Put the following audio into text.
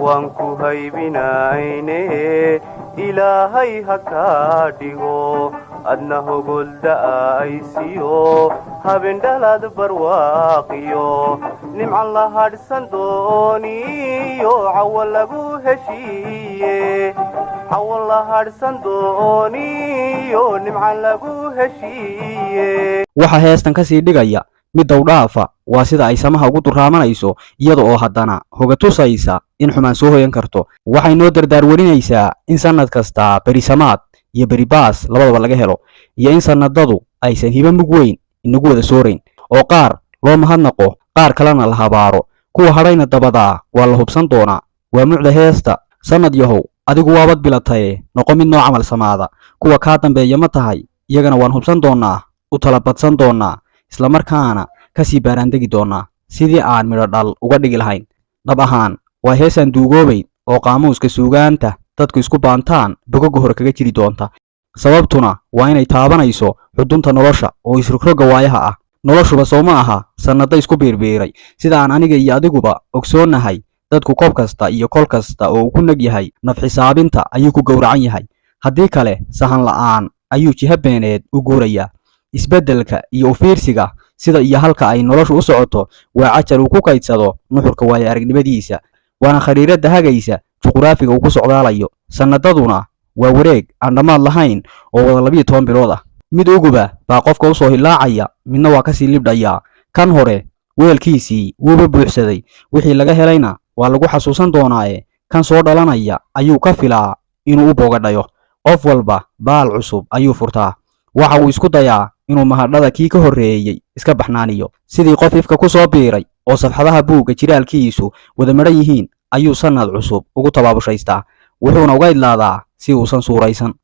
وانكو هيبنايني إلهي هكاديغو أدنه قلد آيسيو هبن دلاد برواقيو نمع الله هارسان دونيو عوال لغو هشيه عوال الله هارسان دونيو نمع لغو هشيه waxa heestan ka sii dhigaya mid dawdhaafa waa sida ay samaha ugu duraamanayso iyada oo haddana hoga tusaysa in xumaan soo hoyan karto waxay noo dardaar warinaysaa in sanad kasta berisamaad iyo beribaas labadaba laga helo iyo in sanadadu aysan hiba mug weyn inagu wada soorayn oo qaar loo mahadnaqo qaar kalena la habaaro kuwa hadhayna dabadaa waa la hubsan doonaa waa mucda heesta sanad yahow adigu waabad bilataye noqo mid noo camal samaada kuwa kaa dambeeya ma tahay iyagana waan hubsan doonaa u tala badsan doonaa isla markaana kasii baaraandegi doonaa sidii aan midho dhal uga dhigi lahayn dhab ahaan waa heesaan duugoobayn oo qaamuuska suugaanta dadku isku baantaan bogoga hore kaga jiri doonta sababtuna waa inay taabanayso xudunta nolosha oo isrogroga waayaha ah noloshuba soo ma aha sannado isku biirbiiray sida aan aniga iyo adiguba ogsoonnahay dadku koob kasta iyo kol kasta oo uu ku nag yahay naf xisaabinta ayuu ku gowracan yahay haddii kale sahan la'aan ayuu jiha beeneed u guurayaa isbeddelka iyo u fiirsiga sida iyo halka ay noloshu u socoto waa cajal uu ku kaydsado nuxurka waayo aragnimadiisa waana khariirada hagaysa juqraafiga uu ku socdaalayo sanadaduna waa wareeg aan dhammaad lahayn oo wada 12 bilood ah mid uguba baa qofka u soo hilaacaya midna waa kasii libdhaya kan hore weelkiisii wuuba buuxsaday wixii laga helayna waa lagu xasuusan doonaaye kan soo dhalanaya ayuu ka filaa inuu u boogadhayo qof walba baal cusub ayuu furtaa waxa uu isku dayaa inuu mahadhada kii ka horeeyay iska baxnaaniyo sidii qof ifka ku soo biiray oo safxadaha buugga jiraalkiisu wada maran yihiin ayuu sanad cusub ugu tabaabushaysta wuxuuna uga idlaadaa si uusan suuraysan